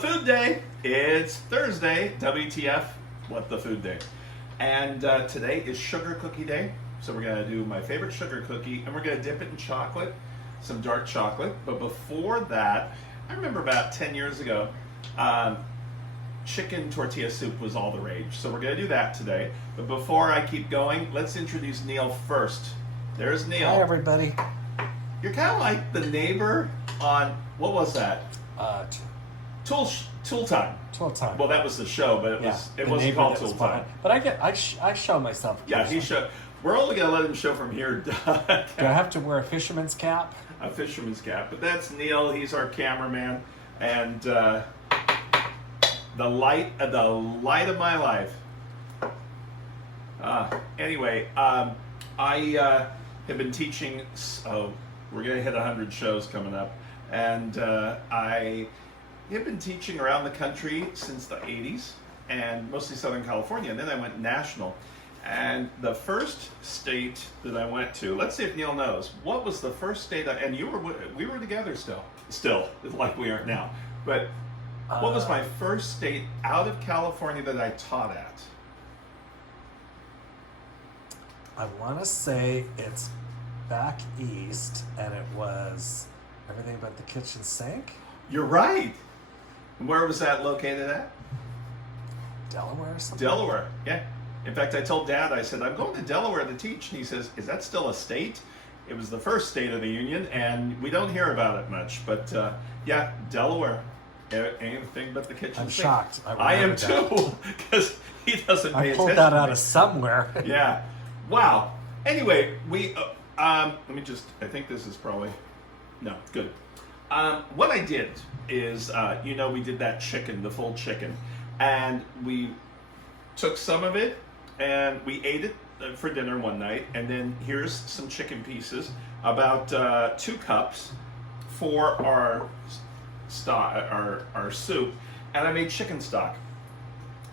the Food Day? It's Thursday, WTF, What the Food Day. And today is Sugar Cookie Day. So we're going to do my favorite sugar cookie, and we're going to dip it in chocolate, some dark chocolate. But before that, I remember about 10 years ago, chicken tortilla soup was all the rage. So we're going to do that today. But before I keep going, let's introduce Neil first. There's Neil. Hi, everybody. You're kind of like the neighbor on, what was that? Tool Time. Tool Time. Well, that was the show, but it wasn't called Tool Time. But I show myself. Yeah, he showed. We're only going to let him show from here. Do I have to wear a fisherman's cap? A fisherman's cap. But that's Neil. He's our cameraman. And the light of my life. Anyway, I have been teaching. We're going to hit 100 shows coming up. And I have been teaching around the country since the 80s, and mostly Southern California. And then I went national. And the first state that I went to, let's see if Neil knows, what was the first state, and we were together still, like we aren't now. But what was my first state out of California that I taught at? I want to say it's back east, and it was everything but the kitchen sink. You're right. Where was that located at? Delaware or something? Delaware, yeah. In fact, I told Dad, I said, I'm going to Delaware to teach. And he says, is that still a state? It was the first state of the union, and we don't hear about it much. But yeah, Delaware, anything but the kitchen I'm sink. shocked. I am too, because he doesn't pay attention. I pulled that out of somewhere. Yeah. Wow. Anyway, let me just, I think this is probably, no, good. What I did is, we did that chicken, the full chicken, and we took some of it and we ate it for dinner one night, and then here's some chicken pieces, about 2 cups for our stock, our soup, and I made chicken stock.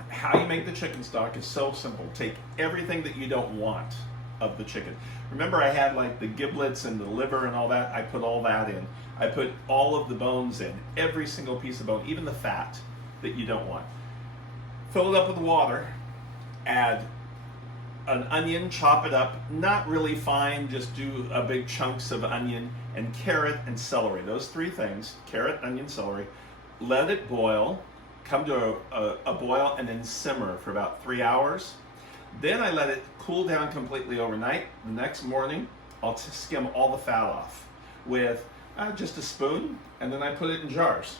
How you make the chicken stock is so simple. Take everything that you don't want of the chicken. Remember, I had like the giblets and the liver and all that. I put all that in. I put all of the bones in, every single piece of bone, even the fat that you don't want. Fill it up with water, add an onion, chop it up, not really fine, just do a big chunks of onion, and carrot and celery. Those 3 things, carrot, onion, celery. Let it boil, come to a boil, and then simmer for about 3 hours. Then I let it cool down completely overnight. The next morning, I'll skim all the fat off with just a spoon, and then I put it in jars.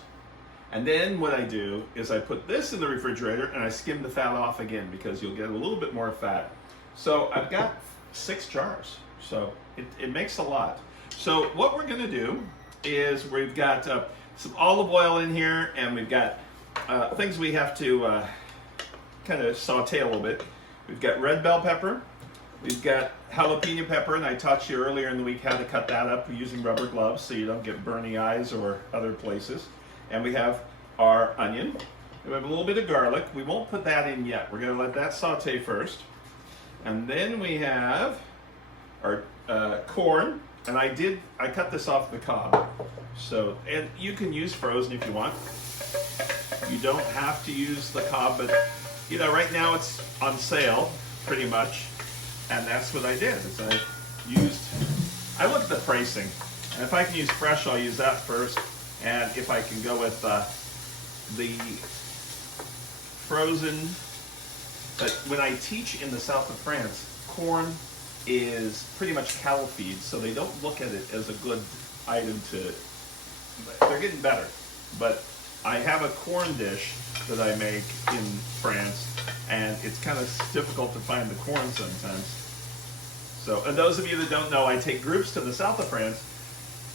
And then what I do is I put this in the refrigerator and I skim the fat off again, because you'll get a little bit more fat. So I've got 6 jars. So it makes a lot. So what we're gonna do is we've got some olive oil in here, and we've got things we have to kind of saute a little bit. We've got red bell pepper. We've got jalapeno pepper, and I taught you earlier in the week how to cut that up using rubber gloves so you don't get burny eyes or other places. And we have our onion. We have a little bit of garlic. We won't put that in yet. We're going to let that saute first. And then we have our corn. And I cut this off the cob. So, and you can use frozen if you want. You don't have to use the cob, but right now it's on sale pretty much. And that's what I did. I looked at the pricing. And if I can use fresh, I'll use that first. And if I can go with the frozen, but when I teach in the south of France, corn is pretty much cattle feed, so they don't look at it as a good item they're getting better. But I have a corn dish that I make in France, and it's kind of difficult to find the corn sometimes. So, and those of you that don't know, I take groups to the south of France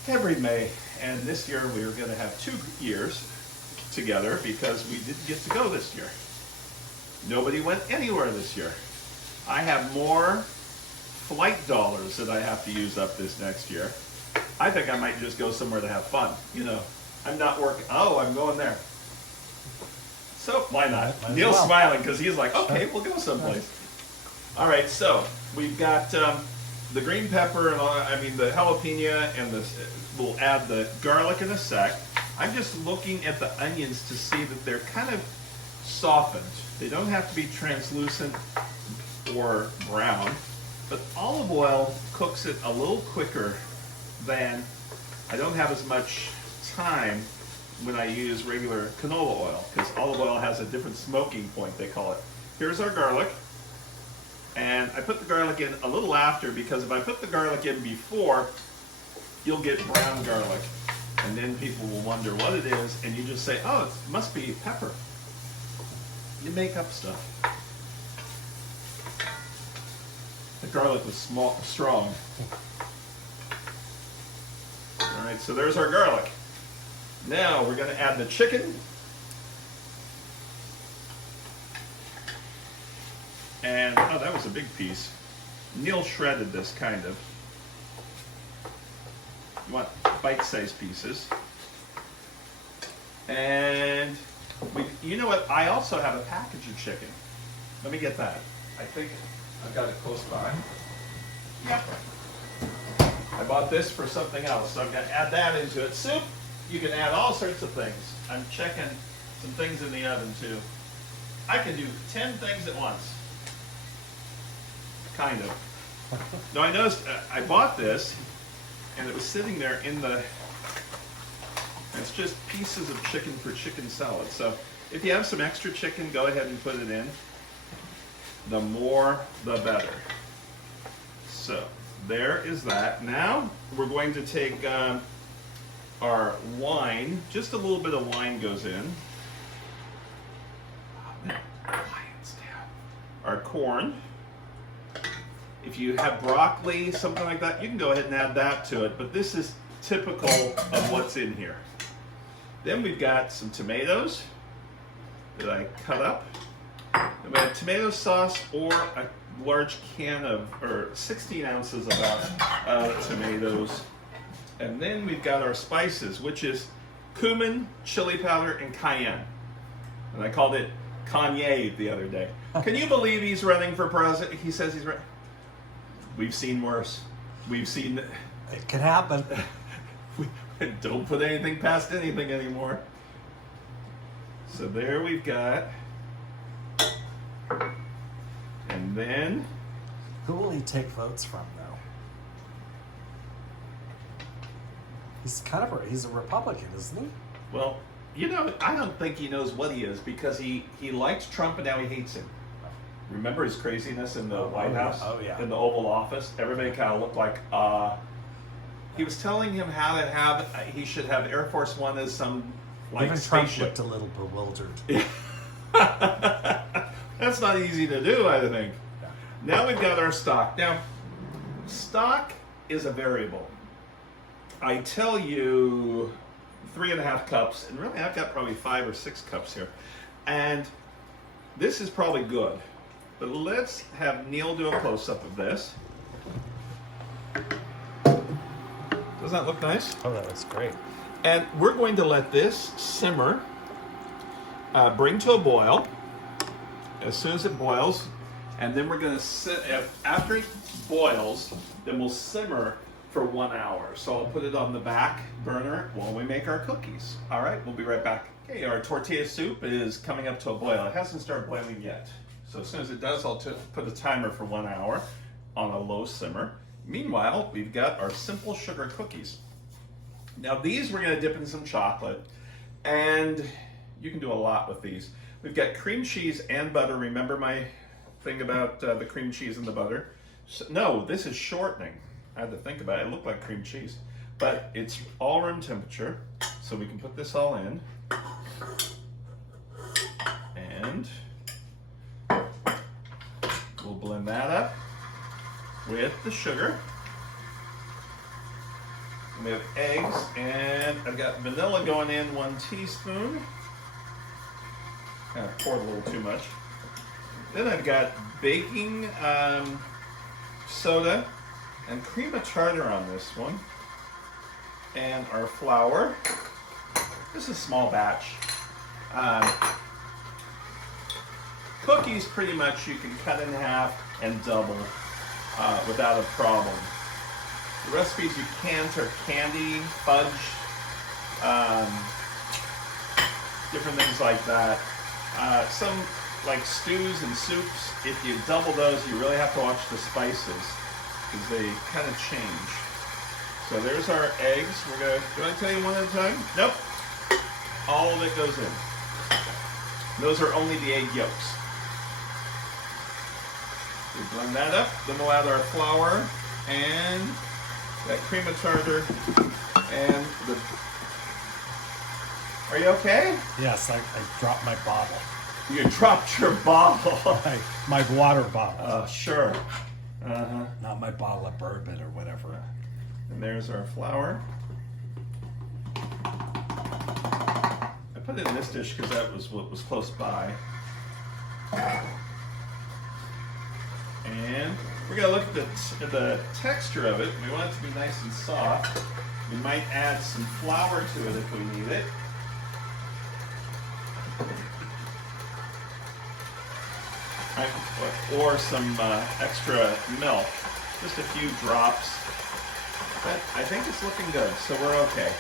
every May. And this year we were going to have 2 years together because we didn't get to go this year. Nobody went anywhere this year. I have more flight dollars that I have to use up this next year. I think I might just go somewhere to have fun. I'm not working. Oh, I'm going there. So why not? Neil's smiling because he's like, okay, we'll go someplace. All right, so we've got the green pepper and the jalapeno, and we'll add the garlic in a sec. I'm just looking at the onions to see that they're kind of softened. They don't have to be translucent or brown, but olive oil cooks it a little quicker than, I don't have as much time when I use regular canola oil, because olive oil has a different smoking point, they call it. Here's our garlic, and I put the garlic in a little after, because if I put the garlic in before, you'll get brown garlic, and then people will wonder what it is, and you just say, oh, it must be pepper. You make up stuff. The garlic was strong. All right, so there's our garlic. Now we're going to add the chicken. And, oh, that was a big piece. Neil shredded this, kind of. You want bite-sized pieces. And, you know what? I also have a package of chicken. Let me get that. I think I've got it close by. Yep. I bought this for something else, so I'm going to add that into it. Soup, you can add all sorts of things. I'm checking some things in the oven, too. I can do 10 things at once. Kind of. Now, I noticed I bought this, and it was sitting there in the... It's just pieces of chicken for chicken salad. So if you have some extra chicken, go ahead and put it in. The more, the better. So there is that. Now we're going to take our wine. Just a little bit of wine goes in. Our corn. If you have broccoli, something like that, you can go ahead and add that to it. But this is typical of what's in here. Then we've got some tomatoes that I cut up. And we have tomato sauce, or a large can of, or 16 ounces about of tomatoes. And then we've got our spices, which is cumin, chili powder, and cayenne. And I called it Kanye the other day. Can you believe he's running for president? He says he's running. We've seen worse. We've seen... It can happen. Don't put anything past anything anymore. So there we've got. And then... Who will he take votes from, though? He's a Republican, isn't he? Well, you know, I don't think he knows what he is, because he liked Trump and now he hates him. Remember his craziness in the White House? Oh, yeah. In the Oval Office? Everybody kind of looked like, he was telling him how to have, he should have Air Force One as some, like, even Trump spaceship. looked a little bewildered. That's not easy to do, I think. Yeah. Now we've got our stock. Now, stock is a variable. I tell you 3.5 cups, and really I've got probably 5 or 6 cups here. And this is probably good. But let's have Neil do a close-up of this. Doesn't that look nice? Oh, that looks great. And we're going to let this simmer, bring to a boil. As soon as it boils, and then we're going to after it boils, then we'll simmer for 1 hour. So I'll put it on the back burner while we make our cookies. All right, we'll be right back. Okay, our tortilla soup is coming up to a boil. It hasn't started boiling yet. So as soon as it does, I'll put a timer for 1 hour on a low simmer. Meanwhile, we've got our simple sugar cookies. Now these we're going to dip in some chocolate, and you can do a lot with these. We've got cream cheese and butter. Remember my thing about the cream cheese and the butter? So, no, this is shortening. I had to think about it. It looked like cream cheese. But it's all room temperature, so we can put this all in. And we'll blend that up with the sugar. And we have eggs, and I've got vanilla going in 1 teaspoon. Kind of poured a little too much. Then I've got baking soda and cream of tartar on this one. And our flour. This is a small batch. Cookies, pretty much, you can cut in half and double without a problem. The recipes you can't are candy, fudge, different things like that. Some like stews and soups, if you double those, you really have to watch the spices because they kind of change. So there's our eggs. Do I tell you one at a time? Nope. All of it goes in. Those are only the egg yolks. We blend that up, then we'll add our flour and that cream of tartar and the... Are you okay? Yes, I dropped my bottle. You dropped your bottle. my water bottle. Sure. Not my bottle of bourbon or whatever. And there's our flour. I put it in this dish because that was what was close by. And we're going to look at the texture of it. We want it to be nice and soft. We might add some flour to it if we need it. Or some extra milk. Just a few drops. But I think it's looking good, so we're okay.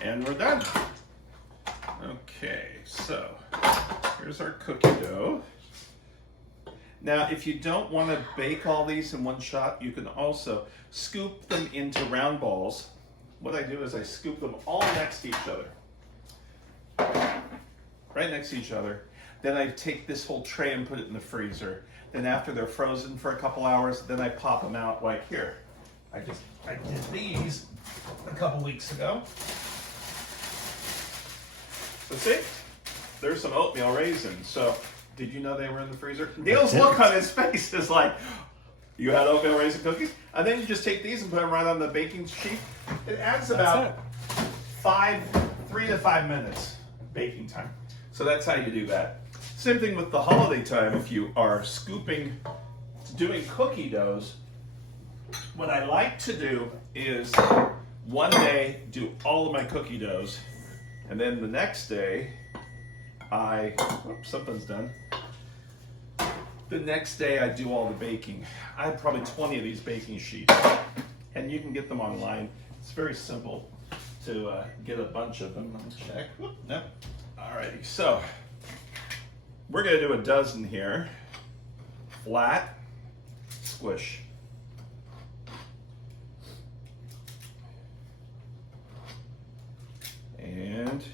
And we're done. Okay, so here's our cookie dough. Now, if you don't want to bake all these in one shot, you can also scoop them into round balls. What I do is I scoop them all next to each other. Right next to each other. Then I take this whole tray and put it in the freezer. Then after they're frozen for a couple hours, then I pop them out like here. I did these a couple weeks ago. So see, there's some oatmeal raisins. So did you know they were in the freezer? Neil's look on his face is like, you had oatmeal raisin cookies? And then you just take these and put them right on the baking sheet. It adds about 3 to 5 minutes baking time. So that's how you do that. Same thing with the holiday time. If you are doing cookie doughs, what I like to do is one day do all of my cookie doughs, and then the next day something's done. The next day I do all the baking. I have probably 20 of these baking sheets, and you can get them online. It's very simple to get a bunch of them. Let me check. Whoop, no. Alrighty, so we're gonna do a dozen here. Flat, squish. And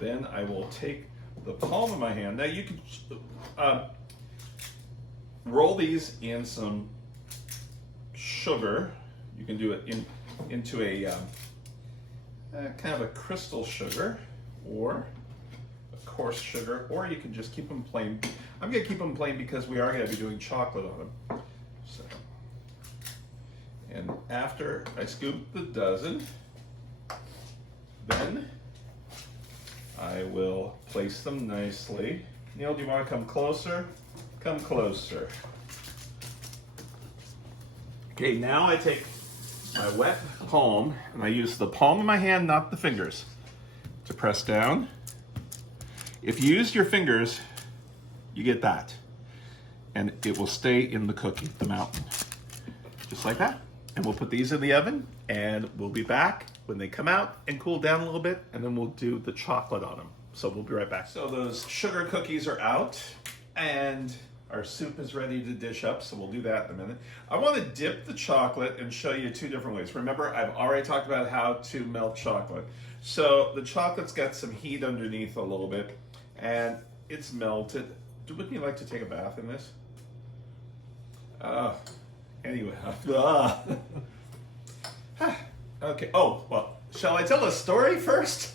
then I will take the palm of my hand. Now you can roll these in some sugar. You can do it into a kind of a crystal sugar or a coarse sugar, or you can just keep them plain. I'm going to keep them plain because we are going to be doing chocolate on them. So, and after I scoop the dozen, then I will place them nicely. Neil, do you want to come closer? Come closer. Okay, now I take my wet palm and I use the palm of my hand, not the fingers, to press down. If you use your fingers, you get that. And it will stay in the cookie, the mountain. Just like that. And we'll put these in the oven and we'll be back when they come out and cool down a little bit, and then we'll do the chocolate on them. So we'll be right back. So those sugar cookies are out and our soup is ready to dish up, so we'll do that in a minute. I want to dip the chocolate and show you 2 different ways. Remember, I've already talked about how to melt chocolate. So the chocolate's got some heat underneath a little bit, and it's melted. Wouldn't you like to take a bath in this? Anyway. Okay, oh, well, shall I tell a story first?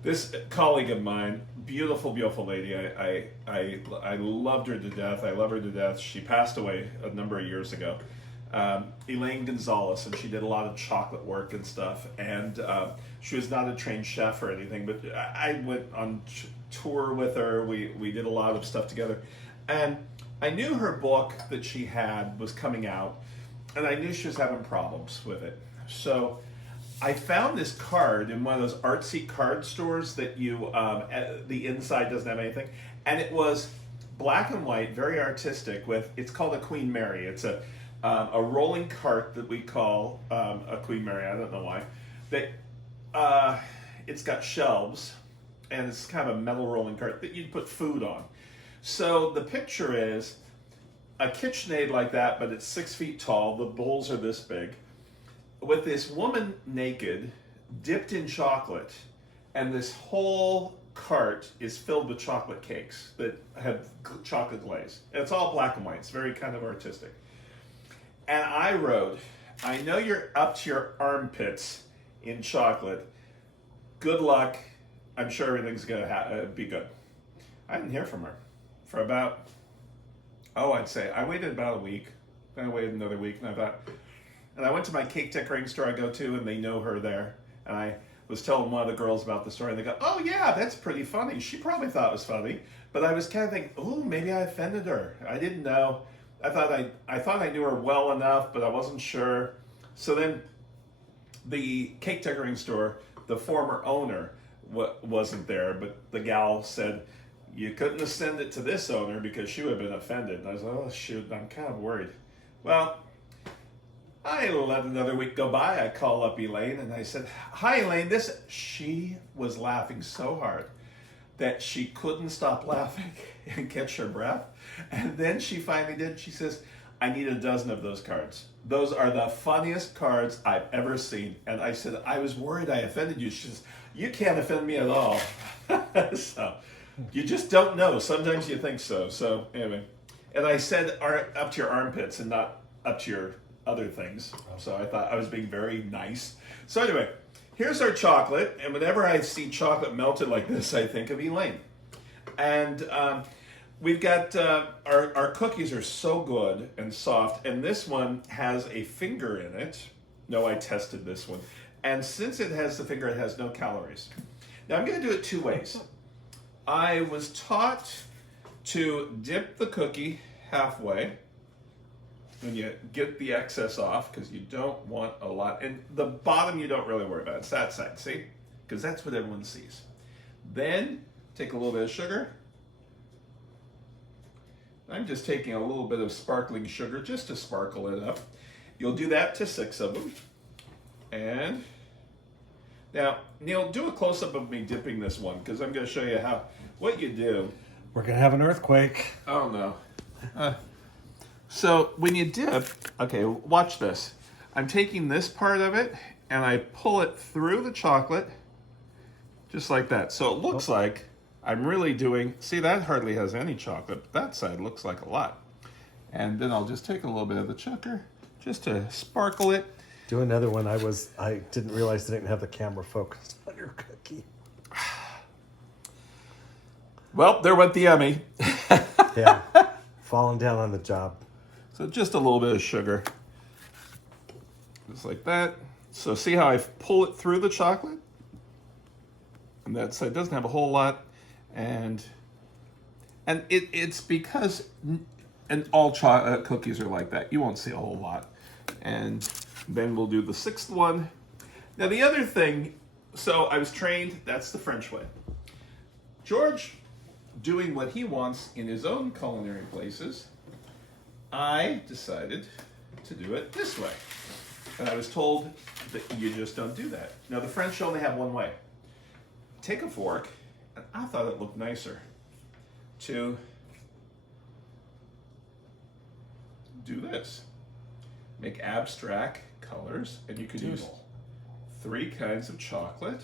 This colleague of mine, beautiful, beautiful lady. I loved her to death. I love her to death. She passed away a number of years ago. Elaine Gonzalez, and she did a lot of chocolate work and stuff. And she was not a trained chef or anything, but I went on tour with her. We did a lot of stuff together. And I knew her book that she had was coming out, and I knew she was having problems with it. So I found this card in one of those artsy card stores that the inside doesn't have anything. And it was black and white, very artistic, it's called a Queen Mary. It's a a rolling cart that we call a Queen Mary. I don't know why. That it's got shelves, and it's kind of a metal rolling cart that you'd put food on. So the picture is a KitchenAid like that, but it's 6 feet tall. The bowls are this big, with this woman naked, dipped in chocolate, and this whole cart is filled with chocolate cakes that have chocolate glaze. And it's all black and white. It's very kind of artistic. And I wrote, I know you're up to your armpits in chocolate. Good luck. I'm sure everything's going to be good. I didn't hear from her for about, I'd say, I waited about a week. Then I waited another week, and I went to my cake decorating store I go to, and they know her there. And I was telling one of the girls about the story, and they go, oh yeah, that's pretty funny. She probably thought it was funny. But I was kind of thinking, oh, maybe I offended her. I didn't know. I thought I knew her well enough, but I wasn't sure. So then the cake decorating store, the former owner wasn't there, but the gal said, you couldn't have sent it to this owner because she would have been offended. And I was like, oh shoot, I'm kind of worried. Well, I let another week go by. I call up Elaine and I said, hi Elaine, she was laughing so hard that she couldn't stop laughing and catch her breath. And then she finally did. She says, I need a dozen of those cards. Those are the funniest cards I've ever seen. And I said, I was worried I offended you. She says, you can't offend me at all. So you just don't know. Sometimes you think so. So anyway, and I said up to your armpits and not up to your other things. So I thought I was being very nice. So anyway, here's our chocolate. And whenever I see chocolate melted like this, I think of Elaine. And we've got, our cookies are so good and soft. And this one has a finger in it. No, I tested this one. And since it has the finger, it has no calories. Now I'm going to do it two ways. I was taught to dip the cookie halfway and you get the excess off because you don't want a lot. And the bottom you don't really worry about. It's that side, see? Because that's what everyone sees. Then take a little bit of sugar. I'm just taking a little bit of sparkling sugar just to sparkle it up. You'll do that to 6 of them. And now, Neil, do a close-up of me dipping this one because I'm going to show you what you do. We're going to have an earthquake. Oh, no. So when you dip, okay, watch this. I'm taking this part of it and I pull it through the chocolate just like that. So it looks like I'm really doing, see, that hardly has any chocolate. That side looks like a lot. And then I'll just take a little bit of the sugar just to sparkle it. Do another one. I didn't realize I didn't have the camera focused on your cookie. Well, there went the yummy. Yeah, falling down on the job. So just a little bit of sugar. Just like that. So see how I pull it through the chocolate? And that side doesn't have a whole lot. And it's because, and all cookies are like that. You won't see a whole lot. And then we'll do the 6th one. Now the other thing, so I was trained, that's the French way. George, doing what he wants in his own culinary places, I decided to do it this way. And I was told that you just don't do that. Now the French only have one way. Take a fork, and I thought it looked nicer to do this. Make abstract colors, and you could use 3 kinds of chocolate,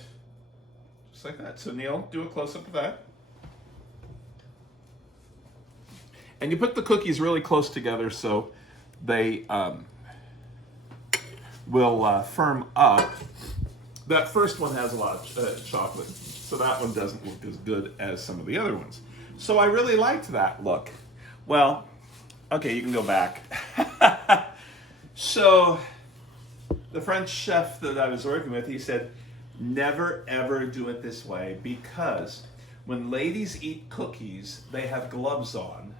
just like that. So Neil, do a close-up of that. And you put the cookies really close together so they will firm up. That first one has a lot of chocolate, so that one doesn't look as good as some of the other ones. So I really liked that look. Well, okay, you can go back. So the French chef that I was working with, he said, never ever do it this way because when ladies eat cookies, they have gloves on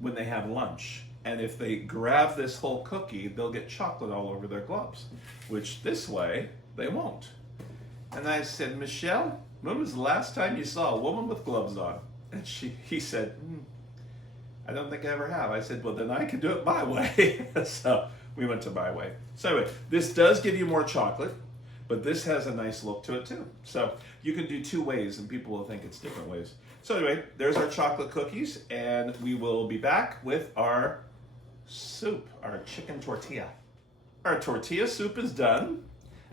when they have lunch. And if they grab this whole cookie, they'll get chocolate all over their gloves, which this way, they won't. And I said, Michelle, when was the last time you saw a woman with gloves on? And he said, I don't think I ever have. I said, well, then I can do it my way. So we went to my way. So anyway, this does give you more chocolate, but this has a nice look to it too. So you can do 2 ways and people will think it's different ways. So anyway, there's our chocolate cookies, and we will be back with our soup, our chicken tortilla. Our tortilla soup is done,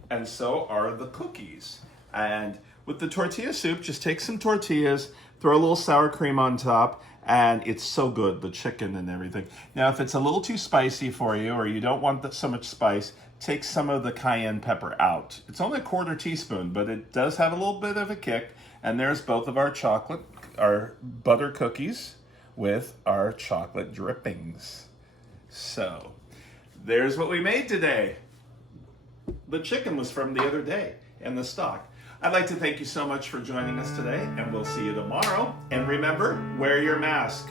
and so are the cookies. And with the tortilla soup, just take some tortillas, throw a little sour cream on top, and it's so good, the chicken and everything. Now, if it's a little too spicy for you, or you don't want so much spice, take some of the cayenne pepper out. It's only a 1/4 teaspoon, but it does have a little bit of a kick. And there's both of our butter cookies with our chocolate drippings. So, there's what we made today. The chicken was from the other day, and the stock. I'd like to thank you so much for joining us today, and we'll see you tomorrow. And remember, wear your mask.